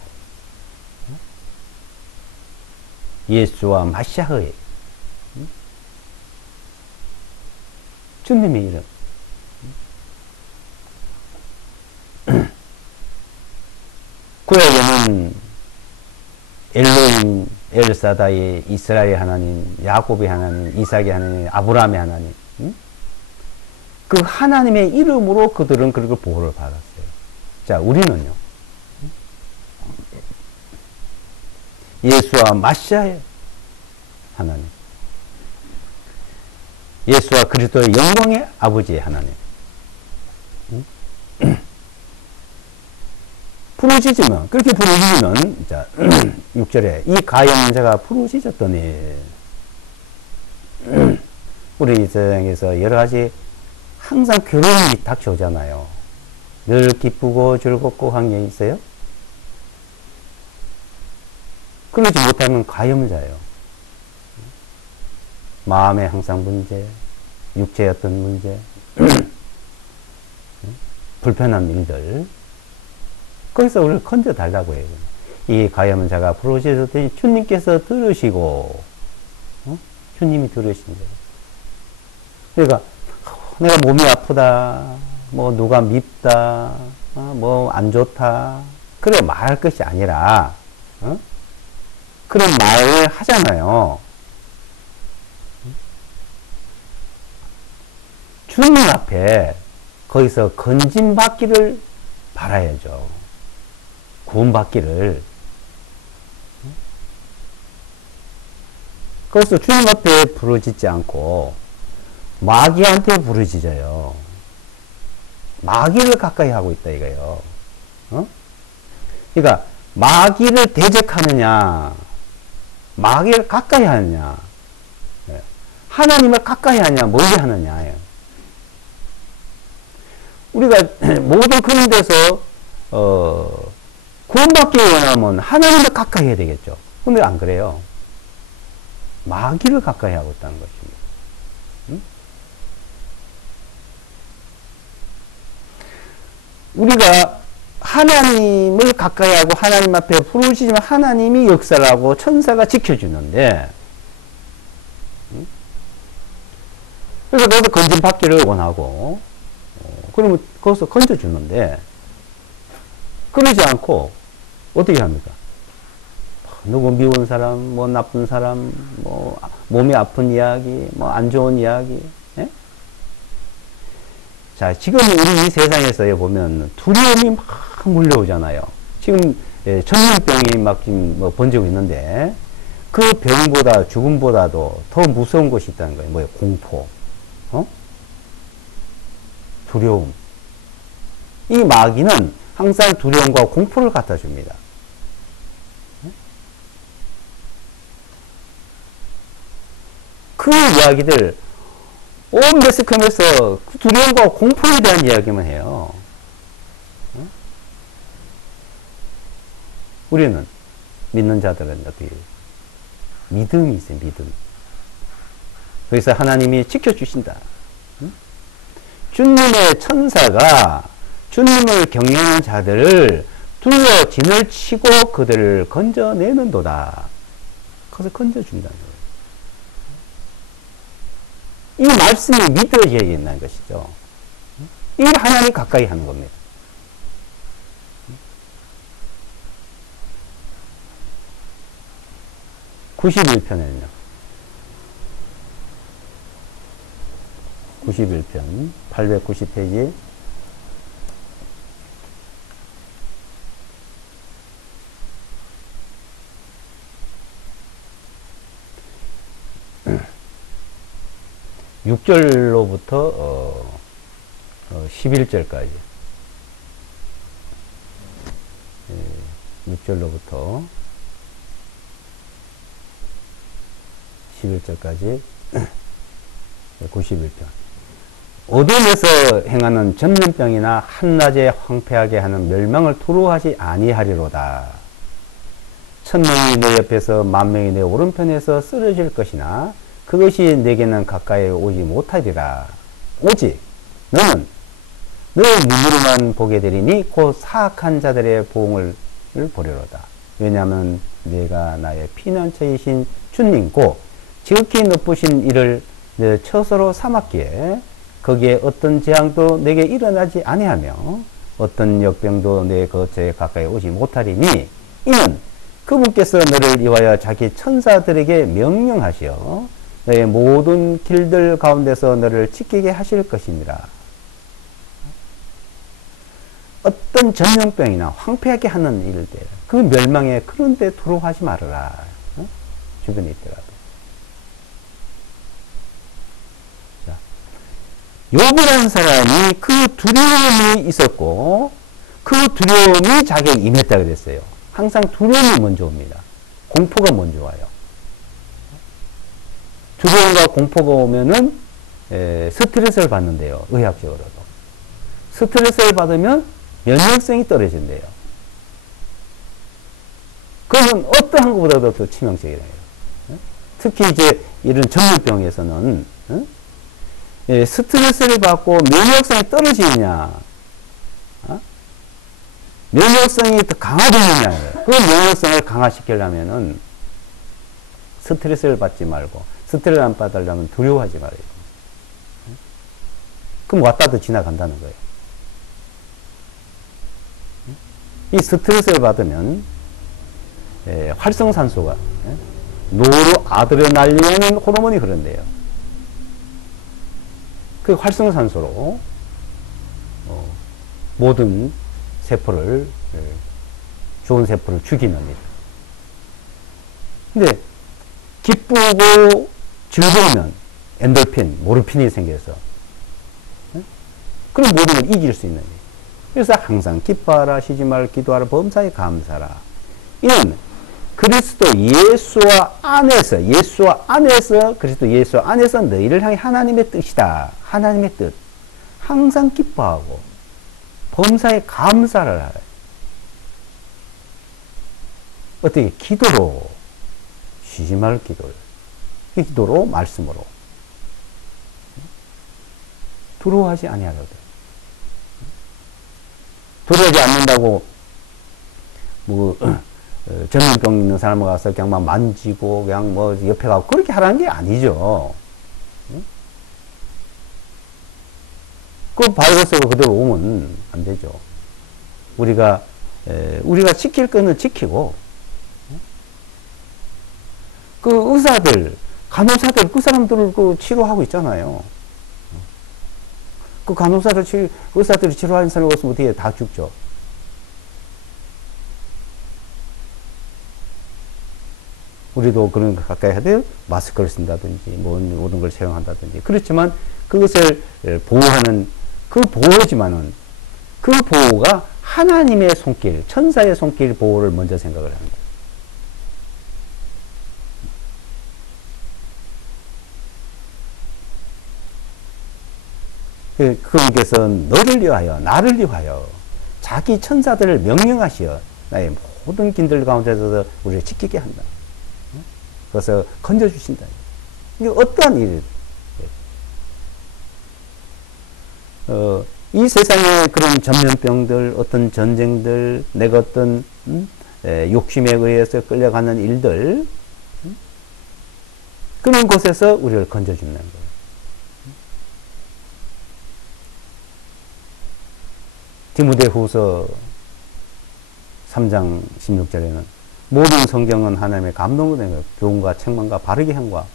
예수와 마시아의 주님의 이름. 구약에는 엘로임, 엘사다의 이스라엘 하나님, 야곱의 하나님, 이삭의 하나님, 아브라함의 하나님. 그 하나님의 이름으로 그들은 그리고 보호를 받았어요. 자, 우리는요. 예수와 마시아의 하나님. 예수와 그리스도의 영광의 아버지의 하나님. 부르짖으면, 그렇게 부르짖으면, 자, 6절에 이 가엾는 자가 부르짖었더니, 우리 세상에서 여러 가지 항상 괴로움이 닥쳐오잖아요. 늘 기쁘고 즐겁고 한 게 있어요? 그러지 못하면 가엾자예요. 마음에 항상 문제, 육체의 어떤 문제, 불편한 일들, 거기서 우리를 건져 달라고 해요. 이 가엾은 자가 부르짖었더니 주님께서 들으시고, 주님이 들으신대요. 그러니까 내가 몸이 아프다, 뭐 누가 밉다, 뭐 안 좋다, 그래 말할 것이 아니라 그런 말을 하잖아요. 주님 앞에 거기서 건진받기를 바라야죠. 구원받기를. 그래서 주님 앞에 부르짖지 않고 마귀한테 부르짖어요. 마귀를 가까이 하고 있다 이거예요. 그러니까 마귀를 대적하느냐, 마귀를 가까이 하느냐, 하나님을 가까이 하느냐, 멀리 하느냐. 우리가 모든 그런 데서 구원받기 원하면 하나님을 가까이 해야 되겠죠. 근데 안 그래요. 마귀를 가까이 하고 있다는 것입니다. 우리가 하나님을 가까이 하고 하나님 앞에 부르짖으면 하나님이 역사를 하고 천사가 지켜주는데, 그래서 거기서 건진받기를 원하고, 그러면 거기서 건져주는데, 그러지 않고 어떻게 합니까? 누구 미운 사람, 뭐 나쁜 사람, 뭐 몸이 아픈 이야기, 뭐 안 좋은 이야기. 예? 자, 지금 우리 이 세상에서 보면 두려움이 막 물려오잖아요. 지금 전염병이 막 지금 뭐 번지고 있는데, 그 병보다, 죽음보다도 더 무서운 것이 있다는 거예요. 뭐예요? 공포. 두려움. 이 마귀는 항상 두려움과 공포를 갖다 줍니다. 그 이야기들, 온 매스컴에서 그 두려움과 공포에 대한 이야기만 해요. 우리는, 믿는 자들은 어떻게, 믿음이 있어요, 믿음. 그래서 하나님이 지켜주신다. 주님의 천사가 주님을 경외하는 자들을 둘러 진을 치고 그들을 건져내는도다. 그래서 건져준다는 거예요. 이 말씀이 믿어져야겠다는 것이죠. 이걸 하나님 가까이 하는 겁니다. (91편에는요) 91편 890페이지 (6절로부터) 11절까지 6절로부터 11절까지 91편. 어둠에서 행하는 전염병이나 한낮에 황폐하게 하는 멸망을 두려워하지 아니하리로다. 1000명이 내 옆에서 10,000명이 내 오른편에서 쓰러질 것이나 그것이 내게는 가까이 오지 못하리라. 오직 너는 너의 눈으로만 보게 되리니 곧 사악한 자들의 보응을 보리로다. 왜냐하면 내가 나의 피난처이신 주님고 지극히 높으신 이를 내 처소로 삼았기에 거기에 어떤 재앙도 내게 일어나지 아니하며 어떤 역병도 내 거처에 가까이 오지 못하리니 이는 그분께서 너를 위하여 자기 천사들에게 명령하시어 너의 모든 길들 가운데서 너를 지키게 하실 것이니라. 어떤 전염병이나 황폐하게 하는 일들, 그 멸망에 그런데 두려워하지 말아라. 주변에 있더라도. 자, 욥이라는 사람이 그 두려움이 있었고 그 두려움이 자기에게 임했다 그랬어요. 항상 두려움이 먼저 옵니다. 공포가 먼저 와요. 두려움과 공포가 오면은 스트레스를 받는데요. 의학적으로도. 스트레스를 받으면 면역성이 떨어진대요. 그러면 어떠한 것보다도 더 치명적이래요. 특히 이제 이런 전염병에서는 스트레스를 받고 면역성이 떨어지느냐, 면역성이 더 강화되느냐. 그 면역성을 강화시키려면은 스트레스를 받지 말고, 스트레스 안 받으려면 두려워하지 말아요. 그럼 왔다도 지나간다는 거예요. 이 스트레스를 받으면 활성산소가 노르아드레날린이라는 호르몬이 흐른대요. 그 활성산소로 모든 세포를 좋은 세포를 죽이는 일. 근데 기쁘고 즐거우면 엔돌핀, 모르핀이 생겨서 그런 모든 걸 이길 수 있는 일. 그래서 항상 기뻐하라, 쉬지 말라, 기도하라, 범사에 감사하라. 이는 그리스도 예수와 안에서 그리스도 예수 안에서 너희를 향해 하나님의 뜻이다. 하나님의 뜻. 항상 기뻐하고 범사에 감사를 하라. 어떻게? 기도로, 쉬지 말 기도를. 기도로, 말씀으로. 두려워하지 아니하거든. 두려워하지 않는다고 전염병 있는 사람을 가서 그냥 막 만지고 그냥 뭐 옆에 가고 그렇게 하라는 게 아니죠. 그 바이러스가 그대로 오면 안 되죠. 우리가 지킬 거는 지키고, 그 의사들, 간호사들, 그 사람들을 그 치료하고 있잖아요. 그 간호사들, 의사들이 치료하는 사람이 없으면 어떻게 다 죽죠. 우리도 그런 거 가까이 하되 마스크를 쓴다든지 뭐 모든 걸 사용한다든지 그렇지만 그것을 보호하는 그 보호지만은 그 보호가 하나님의 손길, 천사의 손길 보호를 먼저 생각을 하는 거예요. 그분께서 너를 위하여 나를 위하여 자기 천사들을 명령하시어 나의 모든 길들 가운데서 우리를 지키게 한다. 그래서 건져주신다. 이게 어떠한 일? 이 세상에 그런 전염병들, 어떤 전쟁들, 내가 어떤 욕심에 의해서 끌려가는 일들, 그런 곳에서 우리를 건져주는 거예요. 디모데후서 3장 16절에는 모든 성경은 하나님의 감동으로 된 거예요. 교훈과 책망과 바르게 함과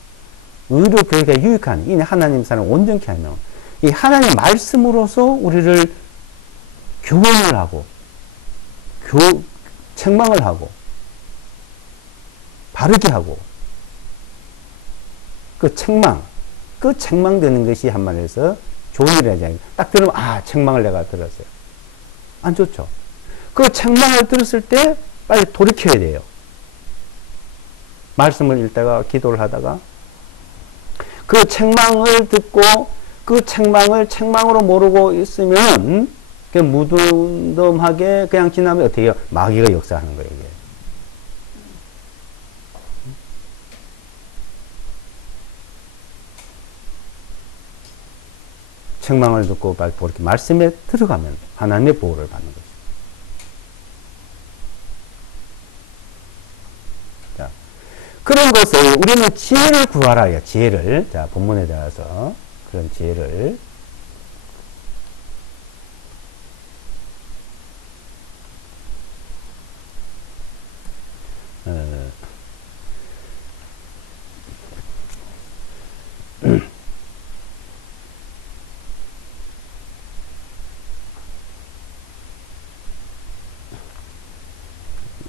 의로 교육에 유익한 이 하나님 사람을 온전케 하며 이 하나님 말씀으로서 우리를 교훈을 하고 책망을 하고 바르게 하고 그 책망되는 것이 한마디에서 좋은 일이라지. 딱 들으면 책망을 내가 들었어요. 안 좋죠. 그 책망을 들었을 때 빨리 돌이켜야 돼요. 말씀을 읽다가 기도를 하다가 그 책망을 듣고 그 책망을 책망으로 모르고 있으면 그냥 무덤덤하게 그냥 지나면 어떻게 해요? 마귀가 역사하는 거예요. 이게. 책망을 듣고 빨리 이렇게 말씀에 들어가면 하나님의 보호를 받는 거죠. 자, 그런 것을 우리는 지혜를 구하라. 지혜를. 자, 본문에 들어가서 그런 지혜를.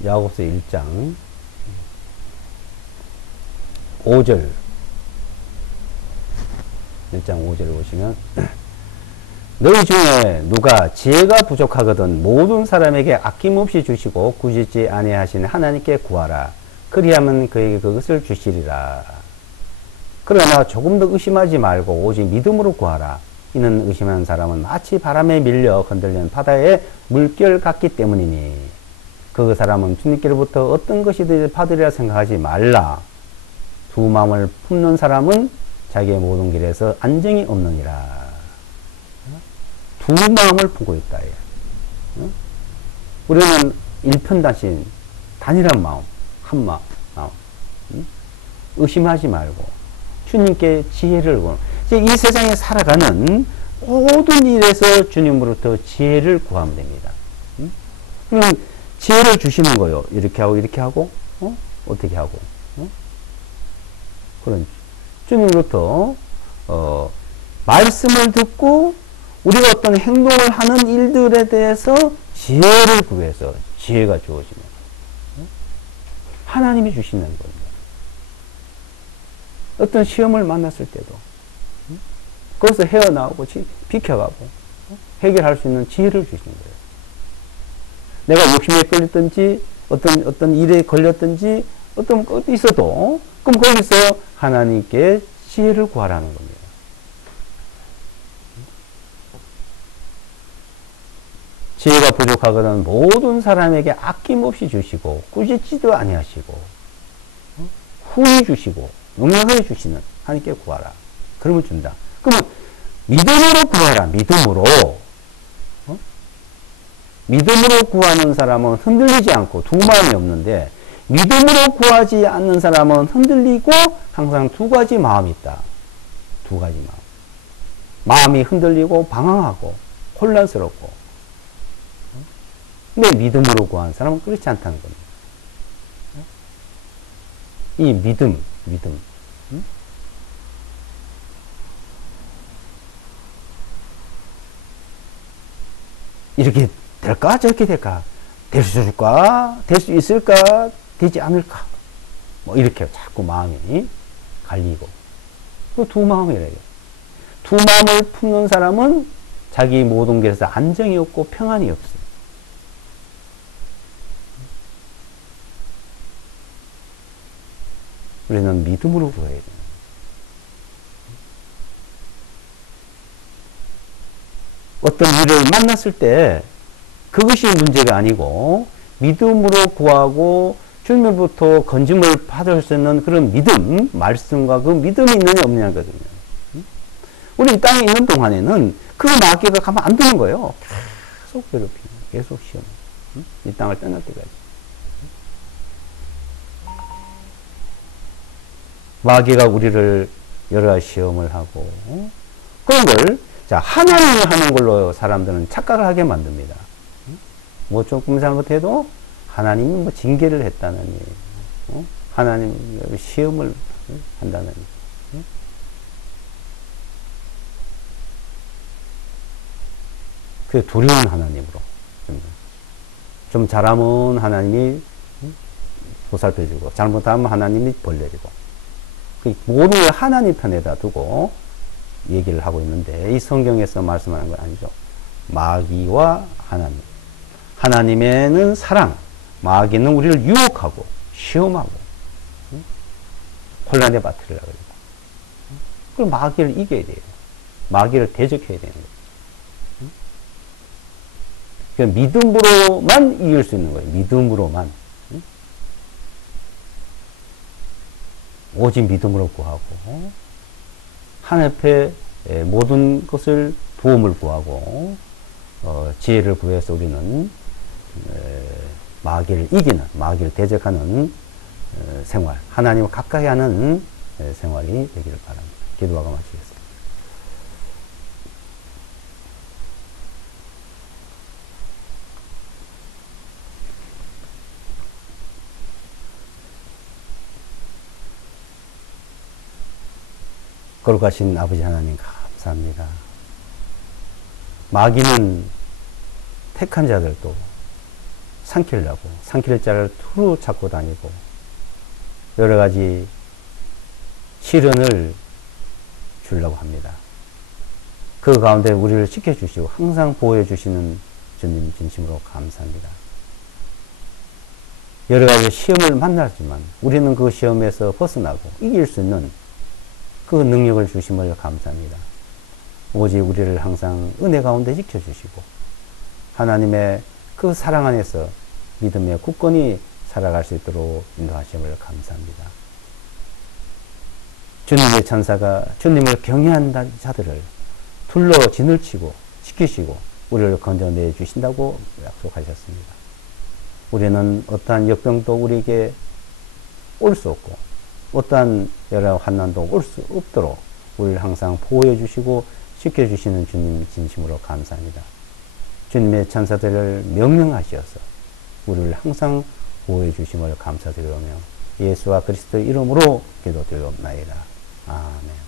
야고보서 1장 5절 1장 5절을 보시면 너희 중에 누가 지혜가 부족하거든 모든 사람에게 아낌없이 주시고 꾸짖지 아니하시는 하나님께 구하라. 그리하면 그에게 그것을 주시리라. 그러나 조금 더 의심하지 말고 오직 믿음으로 구하라. 이는 의심하는 사람은 마치 바람에 밀려 흔들리는 바다의 물결 같기 때문이니 그 사람은 주님께로부터 어떤 것이든 받으리라 생각하지 말라. 두 마음을 품는 사람은 자기의 모든 길에서 안정이 없느니라. 두 마음을 품고 있다. 우리는 일편단심, 단일한 마음, 한 마음. 의심하지 말고 주님께 지혜를 구하는. 이 세상에 살아가는 모든 일에서 주님으로부터 지혜를 구하면 됩니다. 그럼 지혜를 주시는 거예요. 이렇게 하고, 어떻게 하고, 그런, 주님으로부터, 말씀을 듣고, 우리가 어떤 행동을 하는 일들에 대해서 지혜를 구해서 지혜가 주어지는 거예요. 하나님이 주시는 겁니다. 어떤 시험을 만났을 때도, 거기서 헤어나오고, 비켜가고, 해결할 수 있는 지혜를 주시는 거예요. 내가 욕심에 걸렸든지 어떤 일에 걸렸든지 어떤 것도 있어도 그럼 거기서 하나님께 지혜를 구하라는 겁니다. 지혜가 부족하거든 모든 사람에게 아낌없이 주시고 꾸짖지도 아니하시고 후히 주시고 용납해 주시는 하나님께 구하라. 그러면 준다. 그러면 믿음으로 구하라. 믿음으로 구하는 사람은 흔들리지 않고 두 마음이 없는데 믿음으로 구하지 않는 사람은 흔들리고 항상 두 가지 마음이 있다. 두 가지 마음. 마음이 흔들리고 방황하고 혼란스럽고. 근데 믿음으로 구하는 사람은 그렇지 않다는 겁니다. 이 믿음. 이렇게 될까? 저렇게 될까? 될 수 있을까? 되지 않을까? 뭐 이렇게 자꾸 마음이 갈리고. 그 두 마음이래요. 두 마음을 품는 사람은 자기 모든 것에서 안정이 없고 평안이 없어요. 우리는 믿음으로 구해야 돼요. 어떤 일을 만났을 때 그것이 문제가 아니고 믿음으로 구하고 주님으로부터 건짐을 받을 수 있는 그런 믿음, 말씀과 그 믿음이 있느냐 없느냐거든요. 우리 이 땅에 있는 동안에는 그 마귀가 가만 안 두는 거예요. 계속 괴롭히고 계속 시험. 이 땅을 떠날 때까지. 마귀가 우리를 여러 가지 시험을 하고 그런 걸 자, 하나님이 하는 걸로 사람들은 착각을 하게 만듭니다. 뭐 조금 잘못해도 하나님이 뭐 징계를 했다는 얘기예요. 하나님 시험을 한다는 얘기예요. 그게 두려운 하나님으로. 좀 잘하면 하나님이 보살펴주고, 잘못하면 하나님이 벌 내리고. 모든 걸 하나님 편에다 두고 얘기를 하고 있는데, 이 성경에서 말씀하는 건 아니죠. 마귀와 하나님. 하나님에는 사랑, 마귀는 우리를 유혹하고, 시험하고, 혼란에 빠뜨리려고 그러고. 그럼 마귀를 이겨야 돼요. 마귀를 대적해야 되는 거예요. 그러니까 믿음으로만 이길 수 있는 거예요. 믿음으로만. 오직 믿음으로 구하고, 하나님 앞에 모든 것을 도움을 구하고, 지혜를 구해서 우리는 마귀를 이기는, 마귀를 대적하는 생활, 하나님을 가까이 하는 생활이 되기를 바랍니다. 기도하고 마치겠습니다. 거룩하신 아버지 하나님 감사합니다. 마귀는 택한 자들도 삼키려고, 삼킬 자를 두루 찾고 다니고 여러 가지 시련을 주려고 합니다. 그 가운데 우리를 지켜주시고 항상 보호해 주시는 주님 진심으로 감사합니다. 여러 가지 시험을 만나지만 우리는 그 시험에서 벗어나고 이길 수 있는 그 능력을 주심을 감사합니다. 오직 우리를 항상 은혜 가운데 지켜주시고 하나님의 그 사랑 안에서 믿음의 굳건히 살아갈 수 있도록 인도하심을 감사합니다. 주님의 천사가 주님을 경외한 자들을 둘러 진을 치고 지키시고 우리를 건져내 주신다고 약속하셨습니다. 우리는 어떠한 역병도 우리에게 올 수 없고 어떠한 여러 환난도 올 수 없도록 우리를 항상 보호해 주시고 지켜주시는 주님 진심으로 감사합니다. 주님의 천사들을 명령하시어서 우리를 항상 보호해 주심을 감사드리며 예수와 그리스도의 이름으로 기도드리옵나이다. 아멘.